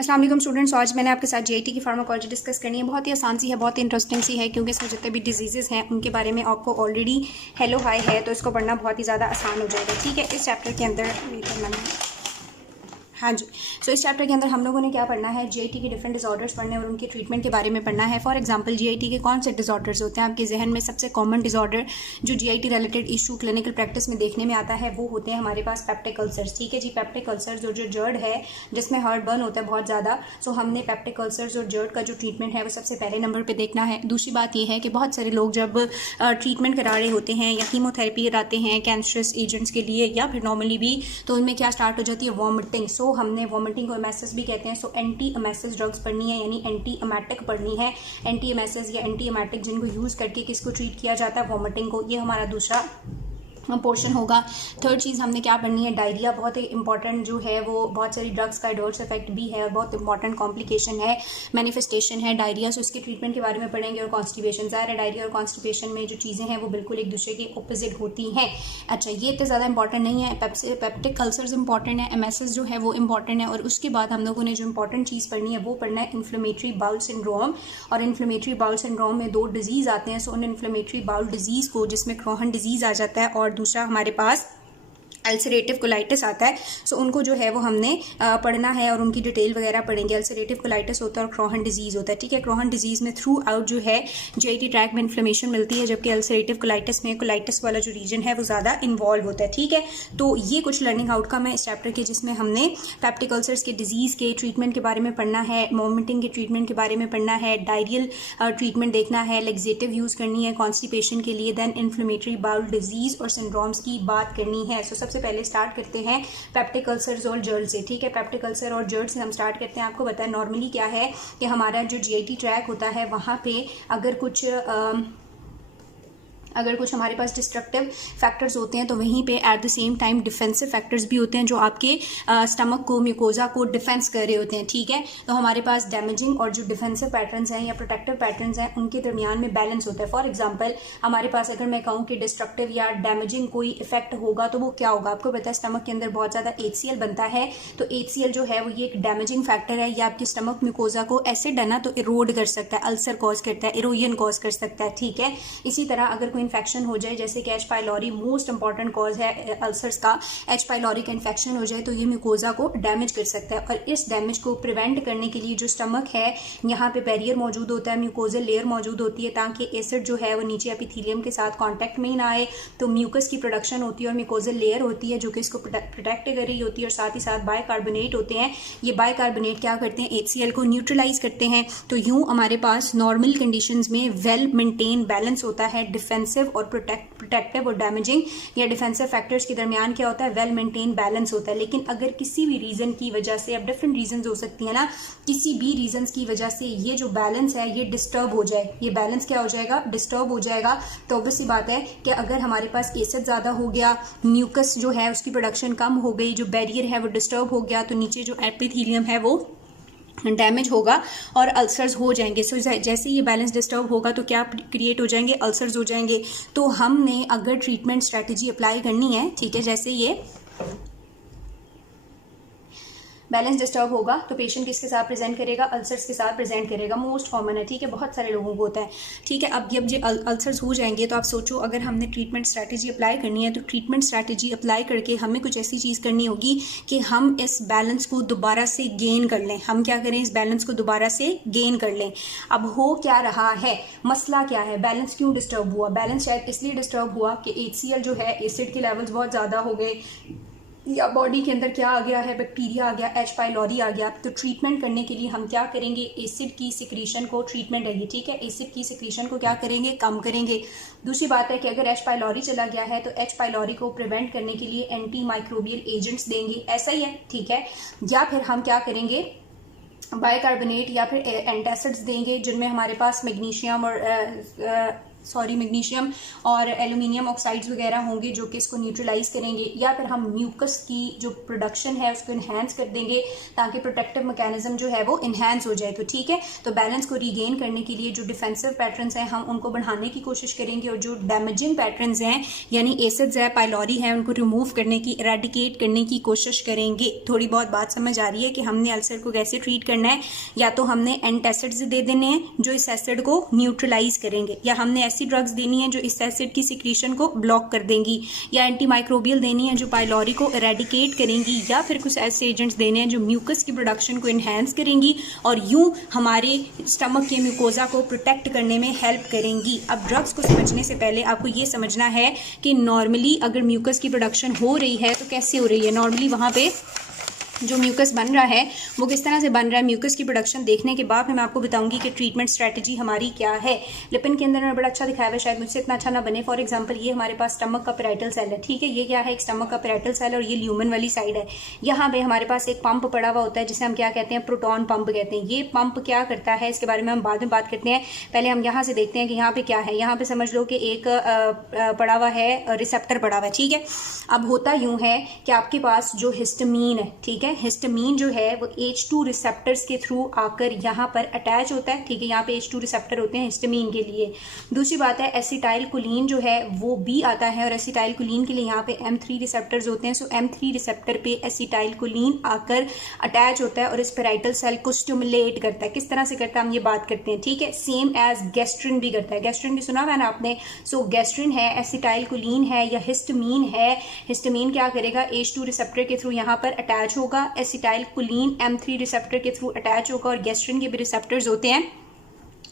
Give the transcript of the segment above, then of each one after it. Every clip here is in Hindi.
अस्सलाम वालेकुम स्टूडेंट्स। आज मैंने आपके साथ जीआईटी की फार्माकोलॉजी डिस्कस करनी है। बहुत ही आसान सी है, बहुत ही इंटरेस्टिंग सी है, क्योंकि इसमें जितने भी डिजीज़ेज़ हैं उनके बारे में आपको ऑलरेडी हेलो हाई है, तो इसको पढ़ना बहुत ही ज़्यादा आसान हो जाएगा। ठीक है, इस चैप्टर के अंदर हाँ जी। सो इस चैप्टर के अंदर हम लोगों ने क्या पढ़ना है, जीआईटी के डिफरेंट डिसऑर्डर्स पढ़ने और उनके ट्रीटमेंट के बारे में पढ़ना है। फॉर एग्जांपल जीआईटी के कौन से डिसऑर्डर्स होते हैं, आपके जहन में सबसे कॉमन डिसऑर्डर जो GIT related issue clinical practice में देखने में आता है वो होते हैं हमारे पास पेप्टिक अल्सर्स। ठीक है जी, पेप्टिक अल्सर्स जो जर्ड है जिसमें हार्ट बर्न होता है बहुत ज़्यादा। सो हमने पेप्टिक अल्सर्स और जर्ड का जो ट्रीटमेंट है वो सबसे पहले नंबर पर देखना है। दूसरी बात यह है कि बहुत सारे लोग जब ट्रीटमेंट करा रहे होते हैं या कीमोथेरेपी कराते हैं कैंसरस एजेंट्स के लिए या फिर नॉर्मली भी, तो उनमें क्या स्टार्ट हो जाती है, वॉमिटिंग। सो हमने वॉमिटिंग को एमएसएस भी कहते हैं। सो एंटी एमएसएस ड्रग्स पढ़नी है, यानी एंटी एमेटिक पढ़नी है। एंटी एमएसएस या एंटी एमेटिक जिनको यूज करके किसको ट्रीट किया जाता है, वॉमिटिंग को। ये हमारा दूसरा पोर्शन होगा। थर्ड चीज़ हमने क्या पढ़नी है, डायरिया। बहुत ही इंपॉर्टेंट जो है वो बहुत सारी ड्रग्स का एडवर्स इफेक्ट भी है और बहुत इंपॉर्टेंट कॉम्प्लिकेशन है, मैनिफेस्टेशन है डायरिया। सो इसके ट्रीटमेंट के बारे में पढ़ेंगे। और कॉन्स्टिपेशन, ज़ाहिर है डायरिया और कॉन्स्टिपेशन में जो चीज़ें हैं वो बिल्कुल एक दूसरे के ऑपोजिट होती हैं। अच्छा, ये इतने ज़्यादा इंपॉर्टेंट नहीं है। पेप्टिक अल्सर्स इंपॉर्टेंट है, एमएसएस जो है वो इंपॉर्टेंट है। और उसके बाद हम लोगों ने जो इंपॉर्टेंट चीज़ पढ़नी है वो पढ़ना है इन्फ्लेमेटरी बाउल सिंड्रोम। और इन्फ्लेमेटरी बाउल सिंड्रोम में दो डिजीज़ आते हैं। सो उन इन्फ्लेमेटरी बाउल डिजीज़ को, जिसमें क्रोहन डिजीज़ आ जाता है और दूसरा हमारे पास अल्सरेटिव कोलाइटिस आता है। सो उनको जो है वो हमने पढ़ना है और उनकी डिटेल वगैरह पढ़ेंगे। अल्सरेटिव कोलाइटिस होता है और क्रोहन डिजीज़ होता है। ठीक है, क्रोहन डिजीज़ में थ्रू आउट जो है जीआईटी ट्रैक में इन्फ्लेमेशन मिलती है, जबकि अल्सरेटिव कोलाइटिस में कोलाइटिस वाला जो रीजन है वो ज़्यादा इन्वॉल्व होता है। ठीक है, तो ये कुछ लर्निंग आउटकम है इस चैप्टर के, जिसमें हमने पेप्टिक अल्सर्स के डिजीज़ के ट्रीटमेंट के बारे में पढ़ना है, वॉमिटिंग के ट्रीटमेंट के बारे में पढ़ना है, डायरियल ट्रीटमेंट देखना है, लेग्जेटिव यूज़ करनी है कॉन्स्टिपेशन के लिए, देन इन्फ्लेमेटरी बाउल डिजीज़ और सिंड्रोम्स की बात करनी है। सो सबसे पहले स्टार्ट करते हैं पेप्टिक अल्सर्स और जर्ड से। ठीक है, पेप्टिक अल्सर और जर्ड से हम स्टार्ट करते हैं। आपको पता है नॉर्मली क्या है कि हमारा जो जीआईटी ट्रैक होता है वहाँ पे अगर कुछ हमारे पास डिस्ट्रक्टिव फैक्टर्स होते हैं तो वहीं पे at the same time defensive factors भी होते हैं जो आपके स्टमक को, म्यूकोजा को डिफेंस कर रहे होते हैं। ठीक है, तो हमारे पास डैमेजिंग और जो डिफेंसिव पैटर्न्स हैं या प्रोटेक्टिव पैटर्न्स हैं उनके दरमियान में बैलेंस होता है। फॉर एग्जांपल हमारे पास अगर मैं कहूँ कि डिस्ट्रक्टिव या डैमेजिंग कोई इफेक्ट होगा तो वो क्या होगा, आपको पता है स्टमक के अंदर बहुत ज़्यादा HCl बनता है। तो HCl जो है वो ये एक डैमेजिंग फैक्टर है, या आपके स्टमक म्यूकोजा को एसिड है ना तो इरोड कर सकता है, अल्सर कॉज करता है, इरोजन कॉज कर सकता है। ठीक है, इसी तरह अगर इन्फेक्शन हो जाए, जैसे कि H pylori most important cause है अल्सर्स का, एच पाइलोरी का इन्फेक्शन हो जाए तो ये म्यूकोजा को डैमेज कर सकता है। और इस डैमेज को प्रिवेंट करने के लिए जो स्टमक है यहाँ पे बैरियर मौजूद होता है, म्यूकोजल लेयर मौजूद होती है, ताकि एसिड जो है वो नीचे एपिथेलियम के साथ कांटेक्ट में ही ना आए। तो म्यूकस की प्रोडक्शन होती है और म्यूकोजल लेयर होती है जो कि इसको प्रोटेक्ट कर रही होती है। और साथ ही साथ बाइकार्बोनेट होते हैं। ये बाइकार्बोनेट क्या करते हैं, HCl को न्यूट्रलाइज करते हैं। तो यूं हमारे पास नॉर्मल कंडीशंस में वेल मेंटेन बैलेंस होता है। डिफेंसिव और प्रोटेक्टिव और डैमेजिंग या डिफेंसिव फैक्टर्स के दरमियान क्या होता है, वेल मेंटेन बैलेंस होता है। लेकिन अगर किसी भी रीजन की वजह से, अब डिफरेंट रीजन हो सकती है ना, किसी भी रीजन की वजह से ये जो बैलेंस है ये डिस्टर्ब हो जाए, ये बैलेंस क्या हो जाएगा, डिस्टर्ब हो जाएगा। तो ऑब्वियस सी बात है कि अगर हमारे पास एसिड ज्यादा हो गया, म्यूकस जो है उसकी प्रोडक्शन कम हो गई, जो बैरियर है वो डिस्टर्ब हो गया, तो नीचे जो एपिथेलियम है वो डैमेज होगा और अल्सर्स हो जाएंगे। सो जैसे ये बैलेंस डिस्टर्ब होगा तो क्या क्रिएट हो जाएंगे, अल्सर्स हो जाएंगे। तो हमने अगर ट्रीटमेंट स्ट्रेटजी अप्लाई करनी है, ठीक है, जैसे ये बैलेंस डिस्टर्ब होगा तो पेशेंट किसके साथ प्रेजेंट करेगा, अल्सर्स के साथ प्रेजेंट करेगा। मोस्ट कॉमन है, ठीक है, बहुत सारे लोगों को होता है। ठीक है, अब जब ये अल्सर्स हो जाएंगे तो आप सोचो अगर हमने ट्रीटमेंट स्ट्रैटेजी अप्लाई करनी है तो ट्रीटमेंट स्ट्रैटेजी अप्लाई करके हमें कुछ ऐसी चीज़ करनी होगी कि हम इस बैलेंस को दोबारा से गेन कर लें। हम क्या करें, इस बैलेंस को दोबारा से गेन कर लें। अब हो क्या रहा है, मसला क्या है, बैलेंस क्यों डिस्टर्ब हुआ, बैलेंस शायद इसलिए डिस्टर्ब हुआ कि HCl जो है, एसिड के लेवल्स बहुत ज़्यादा हो गए, या बॉडी के अंदर क्या आ गया है, बैक्टीरिया आ गया, एच पाइलोरी आ गया। तो ट्रीटमेंट करने के लिए हम क्या करेंगे, एसिड की सिक्रीशन को, ट्रीटमेंट है ये, ठीक है, एसिड की सिक्रीशन को क्या करेंगे, कम करेंगे। दूसरी बात है कि अगर एच पाइलोरी चला गया है तो एच पाइलोरी को प्रिवेंट करने के लिए एंटी माइक्रोबियल एजेंट्स देंगे, ऐसा ही है, ठीक है। या फिर हम क्या करेंगे, बाइकार्बोनेट या फिर एंटासिड्स देंगे जिनमें हमारे पास मैग्नीशियम और मैग्नीशियम और एल्यूमिनियम ऑक्साइड्स वगैरह होंगे जो कि इसको न्यूट्रलाइज करेंगे, या फिर हम म्यूकस की जो प्रोडक्शन है उसको इन्हेंस कर देंगे ताकि प्रोटेक्टिव मैकेनिज्म जो है वो इन्हेंस हो जाए। तो ठीक है, तो बैलेंस को रीगेन करने के लिए जो डिफेंसिव पैटर्न्स हैं हम उनको बढ़ाने की कोशिश करेंगे, और जो डैमेजिंग पैटर्न्स हैं यानी एसिड्स है, पाइलोरी है, उनको रिमूव करने की, इरेडिकेट करने की कोशिश करेंगे। थोड़ी बहुत बात समझ आ रही है कि हमने अल्सर को कैसे ट्रीट करना है? या तो हमने एंटासिड्स दे देने हैं जो इस एसिड को न्यूट्रलाइज करेंगे, या हमने ऐसी ड्रग्स देनी है जो इस एसिड की सिक्रीशन को ब्लॉक कर देंगी, या एंटीमाइक्रोबियल देनी है जो पाइलोरी को इरेडिकेट करेंगी, या फिर कुछ ऐसे एजेंट्स देने हैं जो म्यूकस की प्रोडक्शन को इन्हेंस करेंगी और यूं हमारे स्टमक के म्यूकोजा को प्रोटेक्ट करने में हेल्प करेंगी। अब ड्रग्स को समझने से पहले आपको ये समझना है कि नॉर्मली अगर म्यूकस की प्रोडक्शन हो रही है तो कैसे हो रही है। नॉर्मली वहाँ पे जो म्यूकस बन रहा है वो किस तरह से बन रहा है। म्यूकस की प्रोडक्शन देखने के बाद मैं आपको बताऊंगी कि ट्रीटमेंट स्ट्रैटेजी हमारी क्या है। लिपिन के अंदर में बड़ा अच्छा दिखाया हुआ है, शायद मुझसे इतना अच्छा ना बने। फॉर एग्जांपल ये हमारे पास स्टमक का पैराइटल सेल है, ठीक है, ये क्या है, एक स्टमक का पैराइटल सेल, और ये ल्यूमन वाली साइड है। यहाँ पे हमारे पास एक पंप पड़ा हुआ होता है जिसे हम क्या कहते हैं, प्रोटॉन पंप कहते हैं। ये पंप क्या करता है इसके बारे में हम बाद में बात करते हैं। पहले हम यहाँ से देखते हैं कि यहाँ पे क्या है। यहाँ पे समझ लो कि एक पड़ा हुआ है, रिसेप्टर पड़ा हुआ है, ठीक है। अब होता यूं है कि आपके पास जो हिस्टामीन है, ठीक है, हिस्टामीन जो है वो H2 रिसेप्टर्स के थ्रू आकर यहाँ पर अटैच होता है, ठीक है। यहाँ पे H2 रिसेप्टर होते हैं हिस्टामीन के लिए। दूसरी बात है एसिटाइल कोलिन जो है वो भी आता है, और एसिटाइल कोलिन के लिए यहाँ पे M3 रिसेप्टर्स होते हैं। सो M3 रिसेप्टर पे एसिटाइल कोलिन आकर अटैच होता है और इस पैराइटल सेल को स्टिमुलेट करता है। किस तरह से करता है हम ये बात करते हैं, ठीक है। सेम एज गैस्ट्रिन भी करता है, गैस्ट्रिन भी सुना हुआ है ना आपने। सो गैस्ट्रिन है, एसिटाइल कोलिन है या हिस्टामीन है। हिस्टामीन क्या करेगा, H2 रिसेप्टर के थ्रू यहाँ पर अटैच होगा, एसिटाइल कोलिन M3 रिसेप्टर के थ्रू अटैच होगा, और गैस्ट्रिन के भी रिसेप्टर्स होते हैं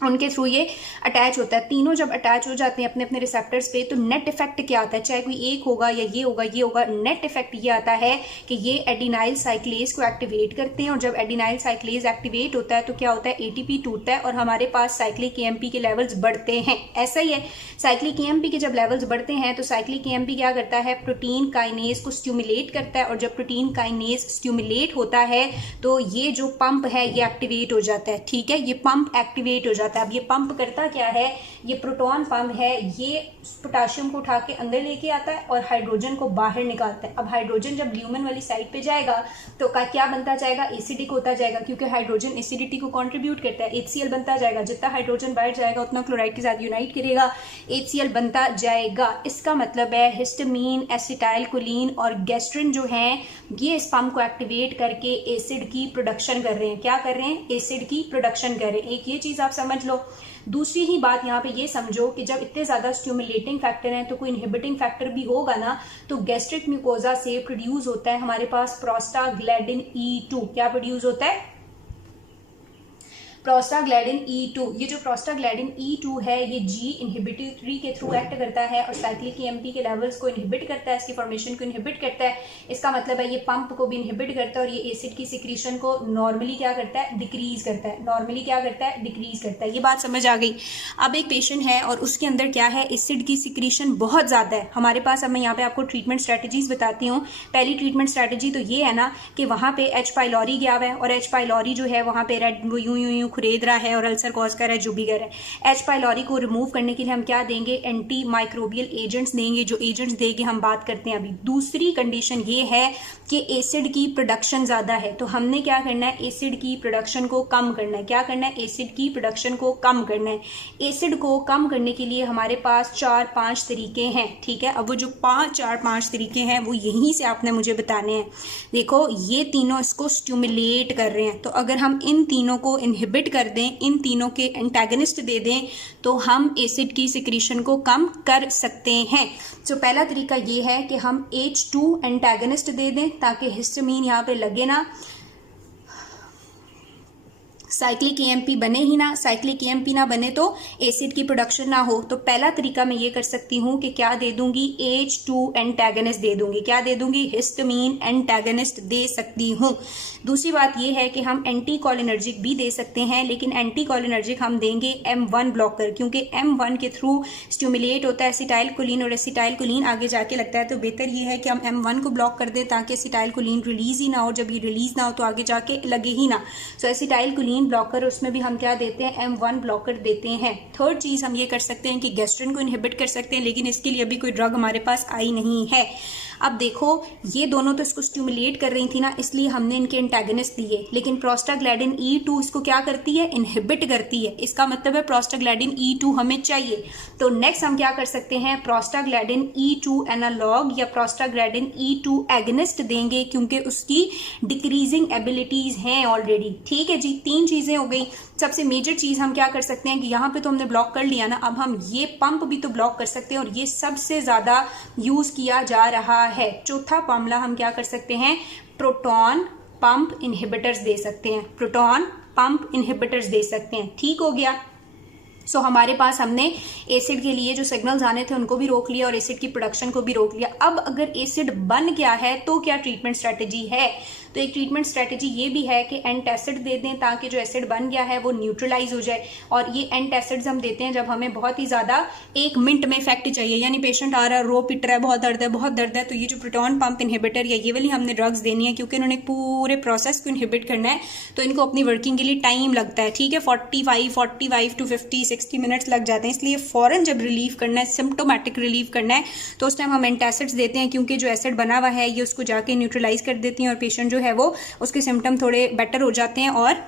उनके थ्रू ये अटैच होता है। तीनों जब अटैच हो जाते हैं अपने अपने रिसेप्टर्स पे तो नेट इफेक्ट क्या आता है, चाहे कोई एक होगा या ये होगा ये होगा, नेट इफेक्ट ये आता है कि ये एडिनाइल साइक्लेज को एक्टिवेट करते हैं, और जब एडिनाइल साइक्लेज एक्टिवेट होता है तो क्या होता है, ATP टूटता है और हमारे पास साइक्लिक AMP के लेवल्स बढ़ते हैं। ऐसा ही है, साइक्लिक AMP के जब लेवल्स बढ़ते हैं तो साइक्लिक AMP क्या करता है, प्रोटीन काइनेज को स्टिमुलेट करता है, और जब प्रोटीन काइनेज स्टिमुलेट होता है तो ये जो पंप है ये एक्टिवेट हो जाता है, ठीक है। ये पंप एक्टिवेट हो जाता है। अब ये पंप करता क्या है, ये प्रोटॉन पंप है, ये पोटाशियम को उठा के अंदर लेके आता है और हाइड्रोजन को बाहर निकालता है। अब हाइड्रोजन जब ल्यूमन वाली साइड पे जाएगा तो क्या बनता जाएगा, एसिडिक होता जाएगा, क्योंकि हाइड्रोजन एसिडिटी को कंट्रीब्यूट करता है। HCl बनता जाएगा, जितना हाइड्रोजन बाहर जाएगा उतना क्लोराइड के साथ यूनाइट करेगा, HCl बनता जाएगा। इसका मतलब है हिस्टामीन, एसिटाइल कोलिन और गैस्ट्रिन जो हैं ये इस पंप को एक्टिवेट करके एसिड की प्रोडक्शन कर रहे हैं। क्या कर रहे हैं, एसिड की प्रोडक्शन कर रहे हैं। एक ये चीज आप समझ लो। दूसरी ही बात यहाँ पे ये समझो कि जब इतने ज्यादा स्टिमुलेटिंग फैक्टर हैं तो कोई इनहिबिटिंग फैक्टर भी होगा ना, तो गैस्ट्रिक म्यूकोजा से प्रोड्यूस होता है हमारे पास प्रोस्टाग्लैंडिन E2। क्या प्रोड्यूस होता है, प्रोस्टाग्लैंडिन E2। ये जो प्रोस्टाग्लैंडिन E2 है ये G इनहिबिटरी के थ्रू एक्ट करता है और साइक्लिक AMP के लेवल्स को इनहिबिट करता है, इसकी फॉर्मेशन को इनहिबिट करता है। इसका मतलब है ये पंप को भी इनहिबिट करता है और ये एसिड की सिक्रीशन को नॉर्मली क्या करता है, डिक्रीज करता है। नॉर्मली क्या करता है, डिक्रीज करता है। ये बात समझ आ गई। अब एक पेशेंट है और उसके अंदर क्या है, एसिड की सिक्रीशन बहुत ज्यादा है हमारे पास। अब मैं यहाँ पे आपको ट्रीटमेंट स्ट्रैटेजीज बताती हूँ। पहली ट्रीटमेंट स्ट्रैटेजी तो ये है ना कि वहां पे H पाइलोरी गया हुआ है और H पाइलोरी जो है वहां पे रेड वो यूं खुरेद रहा है और अल्सर कॉज कर रहा है, जो भी कर रहा है। H पाइलोरी को रिमूव करने के लिए हम क्या देंगे, एंटी माइक्रोबियल एजेंट्स देंगे। जो एजेंट्स देंगे हम बात करते हैं अभी। दूसरी कंडीशन ये है कि एसिड की प्रोडक्शन ज्यादा है, तो हमने क्या करना है, एसिड की प्रोडक्शन को कम करना है। क्या करना है, एसिड की प्रोडक्शन को कम करना है। एसिड को कम करने के लिए हमारे पास 4-5 तरीके हैं, ठीक है। अब वो जो 4-5 तरीके हैं वो यहीं से आपने मुझे बताने हैं। देखो ये तीनों इसको स्टिमुलेट कर रहे हैं, तो अगर हम इन तीनों को इनहिबिट कर दें, इन तीनों के एंटागनिस्ट दे दें, तो हम एसिड की सिक्रीशन को कम कर सकते हैं। तो पहला तरीका ये है कि हम H2 एंटागनिस्ट दे दें ताकि हिस्टामीन यहाँ पे लगे ना, साइक्लिक AMP बने ही ना। साइक्लिक AMP ना बने तो एसिड की प्रोडक्शन ना हो। तो पहला तरीका मैं ये कर सकती हूँ कि क्या दे दूंगी, H2 एंटागनिस्ट दे दूंगी। क्या दे दूंगी, हिस्टामीन एंटागनिस्ट दे सकती हूँ। दूसरी बात ये है कि हम एंटी कोलिनर्जिक भी दे सकते हैं, लेकिन एंटी कोलिनर्जिक हम देंगे M1 ब्लॉकर, क्योंकि M1 के थ्रू स्टिमुलेट होता है एसिटाइल कोलिन और एसिटाइल कोलिन आगे जाके लगता है। तो बेहतर ये है कि हम M1 को ब्लॉक कर दें ताकि एसिटाइल कोलिन रिलीज ही ना हो। जब ये रिलीज ना हो तो आगे जाके लगे ही ना। सो एसिटाइल कोलिन हिस्टामीन ब्लॉकर, उसमें भी हम क्या देते हैं, M1 ब्लॉकर देते हैं। थर्ड चीज हम ये कर सकते हैं कि गैस्ट्रिन को इनहिबिट कर सकते हैं, लेकिन इसके लिए अभी कोई ड्रग हमारे पास आई नहीं है। अब देखो ये दोनों तो इसको स्टिमुलेट कर रही थी ना, इसलिए हमने इनके एंटागनिस्ट दिए, लेकिन प्रोस्टाग्लैंडिन E2 इसको क्या करती है, इनहिबिट करती है। इसका मतलब है प्रोस्टाग्लैंडिन E2 हमें चाहिए। तो नेक्स्ट हम क्या कर सकते हैं, प्रोस्टाग्लैंडिन E2 एनालॉग या प्रोस्टाग्लैंडिन E2 एगनिस्ट देंगे, क्योंकि उसकी डिक्रीजिंग एबिलिटीज हैं ऑलरेडी। ठीक है जी, 3 चीजें हो गई। सबसे मेजर चीज हम क्या कर सकते हैं कि यहाँ पे तो हमने ब्लॉक कर लिया ना, अब हम ये पंप भी तो ब्लॉक कर सकते हैं, और ये सबसे ज्यादा यूज किया जा रहा है। चौथा मामला हम क्या कर सकते हैं, प्रोटॉन पंप इनहिबिटर्स दे सकते हैं, प्रोटॉन पंप इनहिबिटर्स दे सकते हैं। ठीक हो गया। सो हमारे पास हमने एसिड के लिए जो सिग्नल्स आने थे उनको भी रोक लिया और एसिड की प्रोडक्शन को भी रोक लिया। अब अगर एसिड बन गया है तो क्या ट्रीटमेंट स्ट्रेटेजी है, तो एक ट्रीटमेंट स्ट्रेटेजी ये भी है कि एंटासिड दे दें ताकि जो एसिड बन गया है वो न्यूट्रलाइज हो जाए। और ये एंटासिड्स हम देते हैं जब हमें बहुत ही ज्यादा 1 मिनट में इफेक्ट चाहिए, यानी पेशेंट आ रहा है, रो पिट रहा है, बहुत दर्द है बहुत दर्द है, तो ये जो प्रोटॉन पंप इनहिबिटर या ये वाली हमने ड्रग्स देनी है, क्योंकि इन्होंने पूरे प्रोसेस को इनहिबिट करना है, तो इनको अपनी वर्किंग के लिए टाइम लगता है। ठीक है, 45 to 50 60 मिनट्स लग जाते हैं, इसलिए फौरन जब रिलीव करना है, सिम्टोमेटिक रिलीव करना है, तो उस टाइम हम एंटासिड्स देते हैं, क्योंकि जो एसिड बना हुआ है ये उसको जाके न्यूट्रलाइज कर देती हैं और पेशेंट जो है वो उसके सिम्टम थोड़े बेटर हो जाते हैं और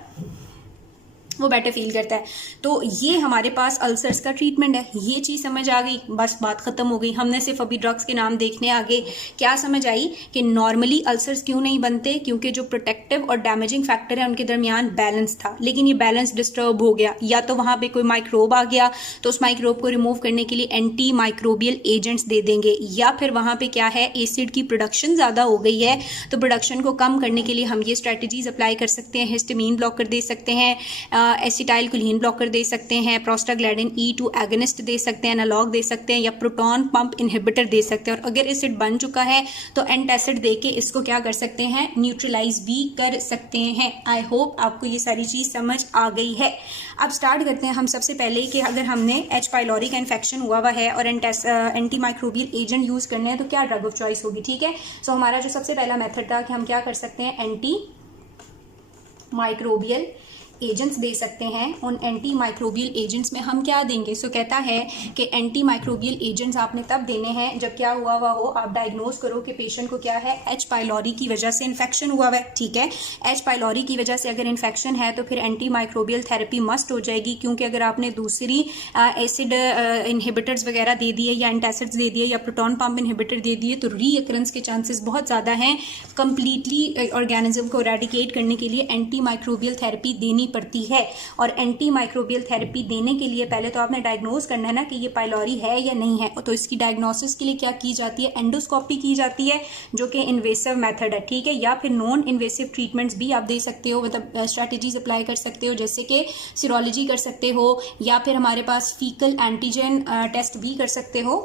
वो बेटर फील करता है। तो ये हमारे पास अल्सर्स का ट्रीटमेंट है। ये चीज समझ आ गई, बस बात खत्म हो गई। हमने सिर्फ अभी ड्रग्स के नाम देखने आगे क्या समझ आई कि नॉर्मली अल्सर्स क्यों नहीं बनते, क्योंकि जो प्रोटेक्टिव और डैमेजिंग फैक्टर है उनके दरमियान बैलेंस था, लेकिन ये बैलेंस डिस्टर्ब हो गया, या तो वहां पे कोई माइक्रोब आ गया तो उस माइक्रोब को रिमूव करने के लिए एंटी माइक्रोबियल एजेंट्स दे देंगे, या फिर वहां पे क्या है, एसिड की प्रोडक्शन ज्यादा हो गई है, तो प्रोडक्शन को कम करने के लिए हम ये स्ट्रेटजीज अप्लाई कर सकते हैं। हिस्टामीन ब्लॉकर दे सकते हैं, एसिटाइलकोलिन ब्लॉकर दे सकते हैं, प्रोस्टाग्लैंडिन E2 एगनिस्ट दे सकते हैं, एनालॉग दे सकते हैं, या प्रोटॉन पंप इनहिबिटर दे सकते हैं। और अगर एसिड बन चुका है तो एंटासिड देके इसको क्या कर सकते हैं, न्यूट्रलाइज भी कर सकते हैं। आई होप आपको ये सारी चीज समझ आ गई है। अब स्टार्ट करते हैं हम सबसे पहले कि अगर हमने H पाइलोरी का इन्फेक्शन हुआ हुआ है और एंटी माइक्रोबियल एजेंट यूज करने हैं तो क्या ड्रग ऑफ चॉइस होगी। ठीक है, सो हमारा जो सबसे पहला मेथड था कि हम क्या कर सकते हैं, एंटी माइक्रोबियल एजेंट्स दे सकते हैं। उन एंटी माइक्रोबियल एजेंट्स में हम क्या देंगे, सो कहता है कि एंटी माइक्रोबियल एजेंट्स आपने तब देने हैं जब क्या हुआ हुआ हो, आप डायग्नोज करो कि पेशेंट को क्या है, H पाइलोरी की वजह से इन्फेक्शन हुआ हुआ है। ठीक है, H पाइलोरी की वजह से अगर इन्फेक्शन है तो फिर एंटी माइक्रोबियल थेरेपी मस्ट हो जाएगी, क्योंकि अगर आपने दूसरी एसिड इनहिबिटर्स वगैरह दे दिए या एंटासिड्स दे दिए या प्रोटॉन पंप इनहिबिटर दे दिए तो रीअकरेंस के चांसेस बहुत ज़्यादा हैं। कंप्लीटली ऑर्गेनिज्म को रेडिकेट करने के लिए एंटी माइक्रोबियल थेरेपी देनी पड़ती है। और एंटी माइक्रोबियल थेरेपी देने के लिए पहले तो आपने डायग्नोज करना है ना कि ये पाइलोरी है या नहीं है, तो इसकी डायग्नोसिस के लिए क्या की जाती है, एंडोस्कोपी की जाती है, जो कि इन्वेसिव मेथड है। ठीक है, या फिर नॉन इन्वेसिव ट्रीटमेंट्स भी आप दे सकते हो, मतलब स्ट्रैटेजीज अप्लाई कर सकते हो, जैसे कि सीरोलॉजी कर सकते हो, या फिर हमारे पास फीकल एंटीजन टेस्ट भी कर सकते हो,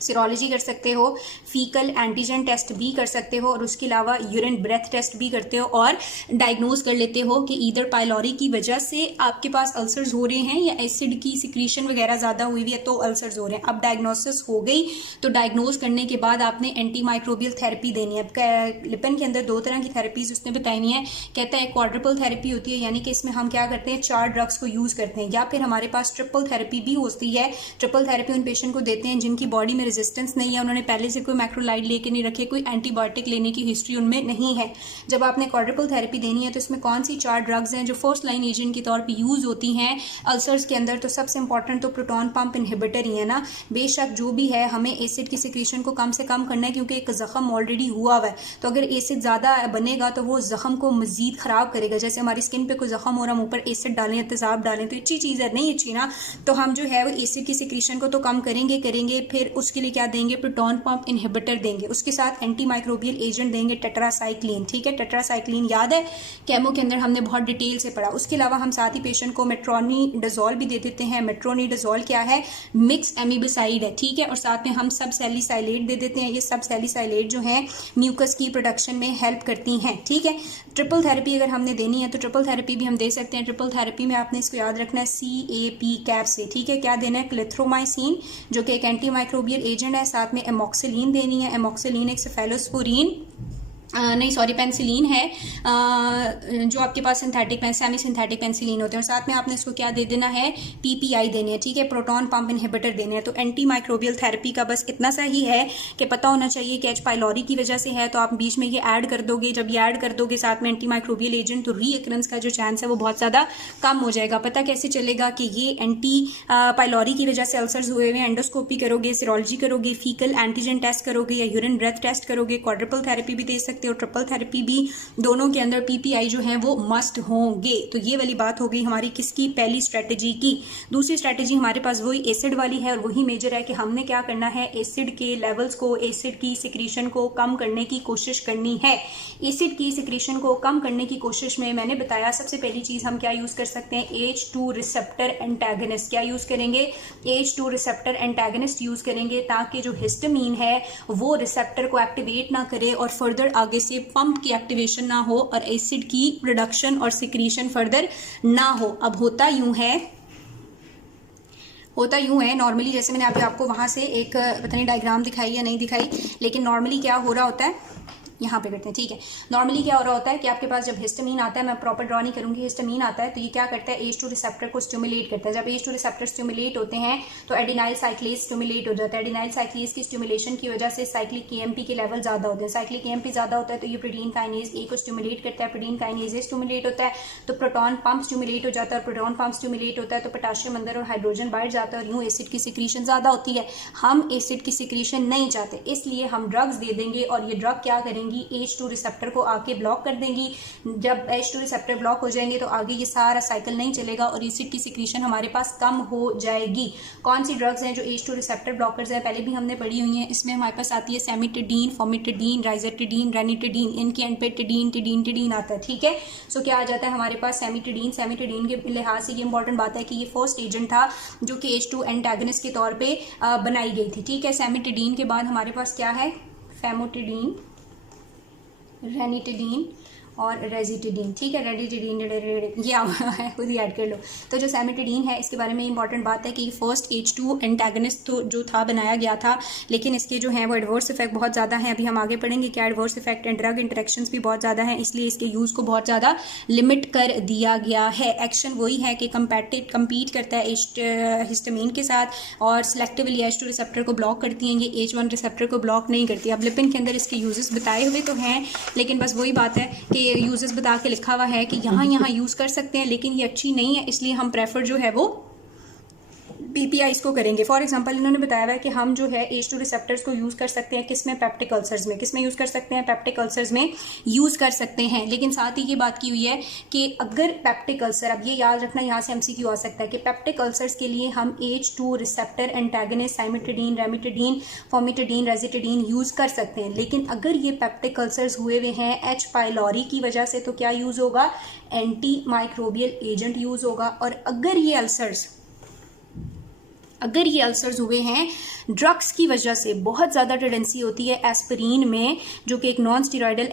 सीरोलॉजी कर सकते हो, फीकल एंटीजन टेस्ट भी कर सकते हो, और उसके अलावा यूरिन ब्रेथ टेस्ट भी करते हो और डायग्नोज कर लेते हो कि ईदर पाइलोरी की वजह से आपके पास अल्सर्स हो रहे हैं या एसिड की सिक्रीशन वगैरह ज़्यादा हुई हुई है तो अल्सर्स हो रहे हैं। अब डायग्नोसिस हो गई तो डायग्नोज करने के बाद आपने एंटी माइक्रोबियल थेरेपी देनी है। लिपन के अंदर 2 तरह की थेरेपीज उसने बताई है। कहता है क्वाड्रुपल थेरेपी होती है, यानी कि इसमें हम क्या करते हैं, 4 ड्रग्स को यूज़ करते हैं, या फिर हमारे पास ट्रिपल थेरेपी भी होती है। ट्रिपल थेरेपी उन पेशेंट को देते हैं जिनकी बॉडी में रेजिस्टेंस नहीं है, उन्होंने पहले से कोई मैक्रोलाइड लेके नहीं रखे, कोई एंटीबायोटिक लेने की हिस्ट्री उनमें नहीं है। जब आपने क्वाड्रुपल थेरेपी देनी है तो इसमें कौन सी 4 ड्रग्स हैं जो फर्स्ट लाइन एजेंट के तौर पे यूज होती हैं अल्सर्स के अंदर, तो सबसे इंपॉर्टेंट तो प्रोटॉन पंप इनहिबिटर ही है ना। बेशक जो भी है हमें एसिड की सिक्रीशन को कम से कम करना है, क्योंकि एक जख्म ऑलरेडी हुआ हुआ है, तो अगर एसिड ज्यादा बनेगा तो वो जख्म को मजीद खराब करेगा। जैसे हमारी स्किन पे कोई जख्म हो रहा है, ऊपर एसिड डालें, तेजाब डालें, तो अच्छी चीज है नहीं अच्छी ना, तो हम जो है वो एसिड की सिक्रीशन को तो कम करेंगे, फिर उसके लिए क्या देंगे, प्रोटॉन पंप इनहिबिटर देंगे, उसके साथ एंटी माइक्रोबियल एजेंट देंगे टेट्रासाइक्लिन। ठीक है, टेट्रासाइक्लिन याद है केमो के अंदर हमने बहुत डिटेल से पढ़ा। उसके अलावा हम साथ ही पेशेंट को मेट्रोनिडाजोल भी दे देते हैं। मेट्रोनिडाजोल क्या है, मिक्स एमिबिसाइड है। ठीक है, और साथ में हम सब सैलिसाइलेट दे देते हैं। ये सब सैलिसाइलेट जो है म्यूकस की प्रोडक्शन में हेल्प करती हैं। ठीक है, ट्रिपल थेरेपी अगर हमने देनी है तो ट्रिपल थेरेपी भी हम दे सकते हैं। ट्रिपल थेरेपी में आपने इसको याद रखना है CAP कैप से। ठीक है, क्या देना है, क्लिथ्रोमाइसिन जो कि एक एंटी माइक्रोबियल एजेंट है, साथ में एमोक्सिलिन देनी है। एमोक्सिलिन एक सेफेलोस्पोरीन नहीं सॉरी पेंसिलिन है, जो आपके पास सिंथेटिक सेमी सिंथेटिक पेंसिलिन होते हैं, और साथ में आपने इसको क्या दे देना है, पीपीआई देने हैं, ठीक है, प्रोटॉन पंप इनहिबिटर देने हैं। तो एंटी माइक्रोबियल थेरेपी का बस इतना सा ही है कि पता होना चाहिए कि एच पाइलोरी की वजह से है, तो आप बीच में ये ऐड कर दोगे। जब ये ऐड कर दोगे साथ में एंटी माइक्रोबियल एजेंट, तो रीअकरेंस का जो चांस है वो बहुत ज़्यादा कम हो जाएगा। पता कैसे चलेगा कि ये एंटी पाइलोरी की वजह से अल्सर्स हुए हुए, एंडोस्कोपी करोगे, सीरोलॉजी करोगे, फीकल एंटीजन टेस्ट करोगे या यूरिन ब्रेथ टेस्ट करोगे, क्वाड्रुपल थेरेपी भी दे सकते हो, ट्रिपल थेरेपी भी, दोनों के अंदर पीपीआई जो है वो मस्ट होंगे। तो ये वाली बात हो गई हमारी किसकी, पहली स्ट्रेटेजी की। दूसरी स्ट्रेटेजी हमारे पास वही एसिड वाली है, और वही मेजर है कि हमने क्या करना है, एसिड के लेवल्स को, एसिड की सिक्रीशन को कम करने की कोशिश करनी है। एसिड की सिक्रीशन को कम करने की कोशिश में मैंने बताया सबसे पहली चीज हम क्या यूज कर सकते हैं, H2 रिसेप्टर एंटागनिस्ट। क्या यूज करेंगे, H2 रिसेप्टर एंटागनिस्ट यूज करेंगे, ताकि जो हिस्टामीन है वो रिसेप्टर को एक्टिवेट ना करे और फर्दर आगे से पंप की एक्टिवेशन ना हो और एसिड की प्रोडक्शन और सिक्रीशन फर्दर ना हो। अब होता यूं है नॉर्मली, जैसे मैंने अभी आपको वहां से एक पता नहीं डायग्राम दिखाई या नहीं दिखाई, लेकिन नॉर्मली क्या हो रहा होता है, यहाँ पे करते हैं, ठीक है। नॉर्मली क्या हो रहा होता है कि आपके पास जब हिस्टामीन आता है, मैं प्रॉपर ड्रॉ नहीं करूंगी, हिस्टामीन आता है तो ये क्या करता है, H2 रिसेप्टर को स्टिमुलेट करता है। जब H2 रिसेप्टर स्टिमुलेट होते हैं तो एडिनाइल साइक्लेज स्टिमुलेट हो जाता है। एडिनाइल साइक्लेज की स्टिमुलेशन की वजह से साइक्लिक केएमपी के लेवल ज्यादा होते हैं। साइक्लिक केएमपी ज्यादा होता है तो ये प्रोटीन काइनेज ए को स्टिमुलेट करता है, प्रोटीन काइनेज ए स्टिमुलेट होता है तो प्रोटॉन पंप स्टिमुलेट हो जाता है, और प्रोटॉन पंप स्टिमुलेट होता है तो पोटेशियम अंदर और हाइड्रोजन बढ़ जाता है, और यूं एसिड की सिक्रीशन ज्यादा होती है। हम एसिड की सिक्रीशन नहीं चाहते, इसलिए हम ड्रग्स दे देंगे, और ये ड्रग क्या करेंगी, H2 रिसेप्टर को आके ब्लॉक कर देंगी। जब H2 रिसेप्टर ब्लॉक हो जाएंगे तो आगे ये सारा साइकिल नहीं चलेगा और एसिड की सिक्रीशन हमारे पास कम हो जाएगी। कौन सी ड्रग्स हैं जो H2 रिसेप्टर ब्लॉकर्स हैं, पहले भी हमने पढ़ी हुई हैं। इसमें हमारे पास आती है सेमिटिडीन, फॉर्मिटिडीन, राइजाटिडीन, रेनिटिडीन, इनके एंड पे टिडीन आता है, ठीक है। सो क्या आ जाता है हमारे पास, सेमिटिडीन के लिहाज से ये इंपॉर्टेंट बात है कि ये फर्स्ट एजेंट था जो कि H2 एंटागनिस्ट के तौर पर बनाई गई थी, ठीक है। सेमिटिडीन के बाद हमारे पास क्या है, फेमोटिडीन, रेनिटिडीन और रेजिटिडीन, ठीक है। रेडिटिडीन ये है, खुद ही ऐड कर लो। तो जो सेमिटिडीन है इसके बारे में इंपॉर्टेंट बात है कि फर्स्ट H2 एंटागनिस्ट तो जो था बनाया गया था, लेकिन इसके जो हैं वो एडवर्स इफेक्ट बहुत ज़्यादा हैं। अभी हम आगे पढ़ेंगे कि adverse effect and drug interactions भी बहुत ज़्यादा हैं, इसलिए इसके यूज़ को बहुत ज़्यादा लिमिट कर दिया गया है। एक्शन वही है कि कम्पीट करता है हिस्टामीन के साथ और सिलेक्टिवली H2 रिसेप्टर को ब्लॉक करती हैं, ये H1 रिसेप्टर को ब्लॉक नहीं करती। अब लिपिन के अंदर इसके यूजेस बताए हुए तो हैं, लेकिन बस वही बात है कि यूजेस बता के लिखा हुआ है कि यहाँ यूज कर सकते हैं, लेकिन ये अच्छी नहीं है, इसलिए हम प्रेफर जो है वो पीपीआई को करेंगे। फॉर एग्जांपल इन्होंने बताया हुआ है कि हम जो है H2 रिसेप्टर्स को यूज कर सकते हैं किसमें, पेप्टिक अल्सर्स में। किसमें यूज कर सकते हैं, पेप्टिक अल्सर्स में यूज कर सकते हैं। लेकिन साथ ही ये बात की हुई है कि अगर पेप्टिक अल्सर, अब ये याद रखना यहाँ से एमसीक्यू आ सकता है कि पेप्टिक अल्सर्स के लिए हम H2 रिसेप्टर एंटागनिस्ट साइमिटिडीन, रेमिटिडीन, फॉर्मिटिडीन, रेजिटिडीन यूज कर सकते हैं। लेकिन अगर ये पेप्टिक अल्सर्स हुए हुए हैं H पाइलोरी की वजह से तो क्या यूज होगा, एंटी माइक्रोबियल एजेंट यूज होगा। और अगर ये अल्सर्स हुए हैं ड्रग्स की वजह से, बहुत ज़्यादा टेंडेंसी होती है एस्पिरिन में, जो कि एक non steroidal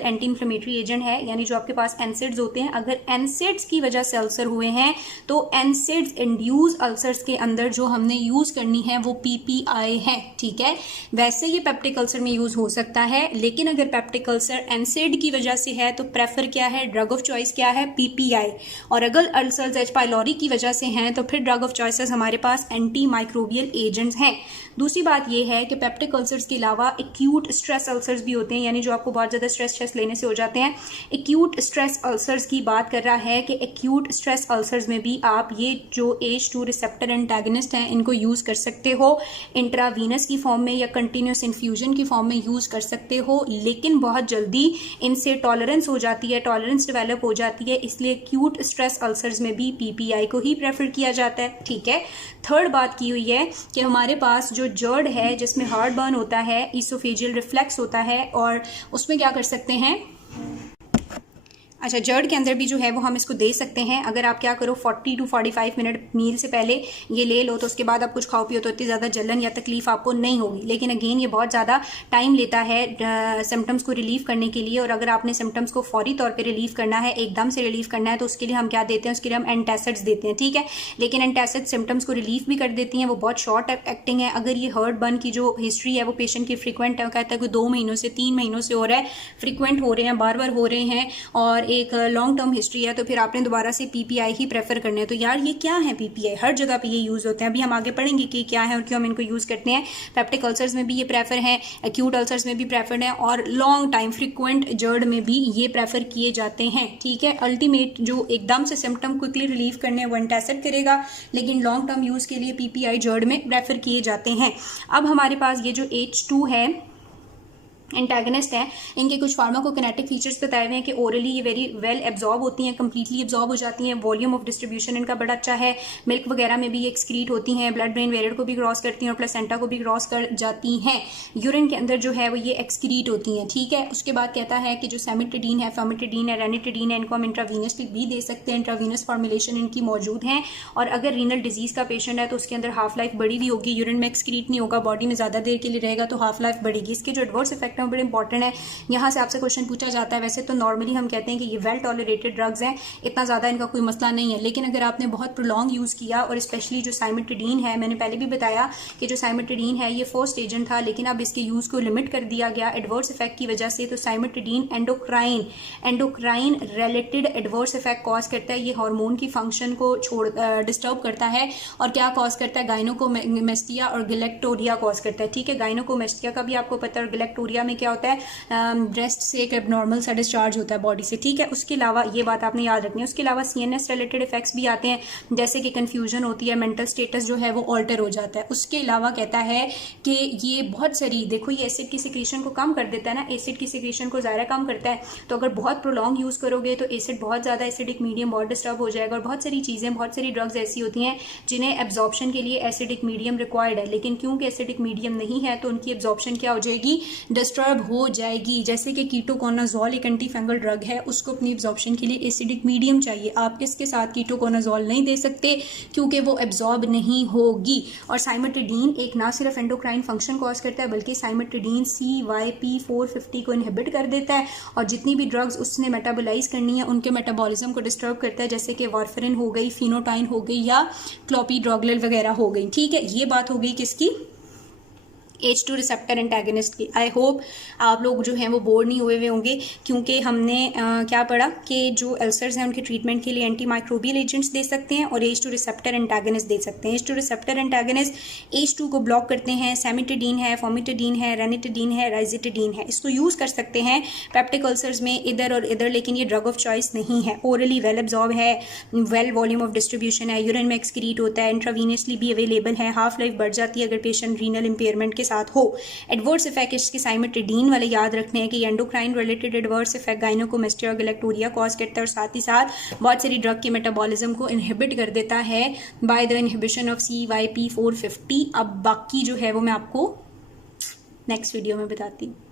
anti inflammatory agent है, यानी जो आपके पास एनसिड्स होते हैं। अगर एनसिड्स की वजह से अल्सर हुए हैं तो एनसिड्स इंड्यूस अल्सर्स के अंदर जो हमने यूज़ करनी है वो पीपीआई है, ठीक है। वैसे ये पेप्टिक अल्सर में यूज़ हो सकता है, लेकिन अगर पेप्टिक अल्सर एनसिड की वजह से है तो प्रेफर क्या है, ड्रग ऑफ चॉइस क्या है, पीपीआई। और अगर अल्सर्स H पाइलोरी की वजह से हैं तो फिर ड्रग ऑफ चॉइसेस हमारे पास एंटी माइक्रोबियल एजेंट्स हैं। दूसरी बात यह है कि पेप्टिक अल्सर्स के अलावा एक्यूट स्ट्रेस अल्सर्स भी होते हैं, यानी जो आपको बहुत ज़्यादा स्ट्रेस लेने से हो जाते हैं। एक्यूट स्ट्रेस अल्सर्स की बात कर रहा है कि एक्यूट स्ट्रेस अल्सर्स में भी आप ये जो H2 रिसेप्टर एंटागनिस्ट हैं इनको यूज़ कर सकते हो, इंट्रावीनस की फॉर्म में या कंटिन्यूस इन्फ्यूजन की फॉर्म में यूज़ कर सकते हो, लेकिन बहुत जल्दी इनसे टॉलरेंस हो जाती है, टॉलरेंस डेवलप हो जाती है, इसलिए एक्यूट स्ट्रेस अल्सर्स में भी पीपीआई को ही प्रेफर किया जाता है, ठीक है। थर्ड बात की हुई है कि हमारे पास जो जर्ड है जिसमें हार्ट बर्न होता है, इसोफेजियल रिफ्लेक्स होता है, और उसमें क्या कर सकते हैं, अच्छा, जर्ड के अंदर भी जो है वो हम इसको दे सकते हैं। अगर आप क्या करो 40 to 45 मिनट मील से पहले ये ले लो तो उसके बाद आप कुछ खाओ पियो तो इतनी ज़्यादा जलन या तकलीफ आपको नहीं होगी। लेकिन अगेन ये बहुत ज़्यादा टाइम लेता है सिम्टम्स को रिलीव करने के लिए, और अगर आपने सिम्टम्स को फौरी तौर पर रिलीव करना है, एकदम से रिलीव करना है, तो उसके लिए हम क्या देते हैं, उसके लिए हम एंटासिड्स देते हैं, ठीक है। लेकिन एंटासिड सिम्टम्स को रिलीव भी कर देती हैं, वो बहुत शॉर्ट एक्टिंग है। अगर ये हर्ट बर्न की जो हिस्ट्री है वो पेशेंट की फ्रिक्वेंट है, कहता है कि 2 महीनों से 3 महीनों से हो रहा है, फ्रिक्वेंट हो रहे हैं, बार बार हो रहे हैं, और एक लॉन्ग टर्म हिस्ट्री है, तो फिर आपने दोबारा से पीपीआई ही प्रेफर करना है। तो यार ये क्या है पीपीआई, हर जगह पे ये यूज़ होते हैं। अभी हम आगे पढ़ेंगे कि क्या है और क्यों हम इनको यूज़ करते हैं। पेप्टिक अल्सर्स में भी ये प्रेफर है, एक्यूट अल्सर्स में भी प्रेफर्ड है, और लॉन्ग टाइम फ्रिक्वेंट जर्ड में भी ये प्रेफर किए जाते हैं, ठीक है। अल्टीमेट जो एकदम से सिम्टम क्विकली रिलीव करने वो एंटासिड करेगा, लेकिन लॉन्ग टर्म यूज़ के लिए पीपीआई जर्ड में प्रेफर किए जाते हैं। अब हमारे पास ये जो H2 है, एंटागनिस्ट हैं, इनके कुछ फार्माकोकिनेटिक फीचर्स बताए हुए हैं कि ओरली ये वेरी वेल एब्जॉर्ब होती हैं, कंप्लीटली एब्जॉर्ब हो जाती हैं, वॉल्यूम ऑफ डिस्ट्रीब्यूशन इनका बड़ा अच्छा है, मिल्क वगैरह में भी ये एक्सक्रीट होती हैं, ब्लड ब्रेन बैरियर को भी क्रॉस करती हैं और प्लेसेंटा को भी क्रॉस कर जाती हैं, यूरिन के अंदर जो है वो ये एक्सक्रीट होती हैं, ठीक है। उसके बाद कहता है कि जो सेमिटिडीन है, फॉर्मिटिडीन है, रेनिटिडीन है, इनको हम इंट्रावीनसली भी दे सकते हैं, इंट्रावीनस फॉर्मुलेशन इनकी मौजूद हैं। और अगर रीनल डिजीज़ का पेशेंट है तो उसके अंदर हाफ लाइफ बड़ी भी होगी, यूरिन में एक्सक्रीट नहीं होगा, बॉडी में ज़्यादा देर के लिए रहेगा तो हाफ लाइफ बढ़ेगी। इसके जो एडवर्स इफेक्ट है वो बड़े इंपॉर्टेंट है, यहाँ से आपसे क्वेश्चन पूछा जाता है। वैसे तो नॉर्मली हम कहते हैं कि ये वेल टॉलरेटेड ड्रग्स हैं, इतना ज़्यादा इनका कोई मसला नहीं है, लेकिन अगर आपने बहुत प्रोलॉन्ग यूज़ किया, और स्पेशली जो साइमेटिडीन है, मैंने पहले भी बताया कि जो साइमेटिडीन है ये फर्स्ट एजेंट था, लेकिन अब इसके यूज़ को लिमिट कर दिया गया एडवर्स इफेक्ट की वजह से। तो cimetidine endocrine related adverse effect cause करता है, ये हार्मोन की फंक्शन को डिस्टर्ब करता है, और क्या कॉज करता है, गायनोकोमेस्टिया और गिलेक्टोरिया कॉज करता है, ठीक है। गायनोकोमेस्टिया का भी आपको पता है, और गिलेक्टोरिया में क्या होता है, ब्रेस्ट से एक एबनॉर्मल सा डिस्चार्ज होता है बॉडी से, ठीक है। उसके अलावा ये बात आपने याद रखनी है। उसके अलावा सीएनएस रिलेटेड इफेक्ट्स भी आते हैं, जैसे कि कंफ्यूजन होती है, मेंटल स्टेटस जो है वो ऑल्टर हो जाता है। उसके अलावा कहता है कि ये बहुत सारी, देखो ये एसिड की सिक्रीशन को कम कर देता है ना, एसिड की सिक्रीशन को ज़्यादा कम करता है, तो अगर बहुत प्रोलॉन्ग यूज़ करोगे तो एसिड बहुत ज़्यादा, एसिडिक मीडियम बहुत डिस्टर्ब हो जाएगा। और बहुत सारी चीज़ें, बहुत सारी ड्रग्स ऐसी होती हैं जिन्हें एब्जॉर्प्शन के लिए एसिडिक मीडियम रिक्वायर्ड है, लेकिन क्योंकि एसिडिक मीडियम नहीं है तो उनकी एब्जॉर्प्शन क्या हो जाएगी, डिस्टर्ब हो जाएगी। जैसे कि कीटोकोनाजोल एक एंटी फंगल ड्रग है, उसको अपनी एब्जॉर्प्शन के लिए एसिडिक मीडियम चाहिए। आप इसके साथ कीटोकोनाजोल नहीं दे सकते क्योंकि वो एब्जॉर्ब नहीं होगी। और साइमेटिडीन एक ना सिर्फ एंडोक्राइन फंक्शन कॉज करता है, बल्कि साइमेटिडीन CYP450 को इनहिबिट कर देता है, और जितनी भी ड्रग्स उसने मेटाबोलाइज करनी है उनके मेटाबॉलिज्म को डिस्टर्ब करता है, जैसे कि वारफरिन हो गई, फिनोटाइन हो गई, या क्लोपिड्रोग्लिल वगैरह हो गई, ठीक है। ये बात हो गई किसकी, H2 रिसेप्टर एंटागनिस्ट की। आई होप आप लोग जो हैं वो बोर नहीं हुए होंगे, क्योंकि हमने क्या पढ़ा कि जो अल्सर्स हैं उनके ट्रीटमेंट के लिए एंटी माइक्रोबियल एजेंट्स दे सकते हैं और H2 रिसेप्टर एंटागनिस्ट दे सकते हैं। H2 रिसेप्टर एंटागनिस्ट H2 को ब्लॉक करते हैं, सेमिटिडीन है, फॉर्मिटिडीन है, रेनिटिडीन है, राइजिटिडीन है। इसको यूज़ कर सकते हैं पेप्टिक अल्सर्स में इधर और इधर, लेकिन ये ड्रग ऑफ चॉइस नहीं है। ओरली वेल एब्जॉर्ब है, वेल वॉल्यूम ऑफ डिस्ट्रीब्यूशन है, यूरिन में एक्सक्रीट होता है, इंट्रावीनियसली भी अवेलेबल है, हाफ लाइफ बढ़ जाती है अगर पेशेंट रीनल इंपेयरमेंट के साथ हो। एडवर्स इफेक्ट इसके साइमेटिडीन वाले याद रखने हैं कि endocrine related adverse effect gynaecomastia और गिलेक्टोरिया कॉज करता है, और साथ ही साथ बहुत सारी ड्रग के मेटाबॉलिज्म को इनहिबिट कर देता है by the inhibition of CYP450। अब बाकी जो है वो मैं आपको नेक्स्ट वीडियो में बताती हूँ।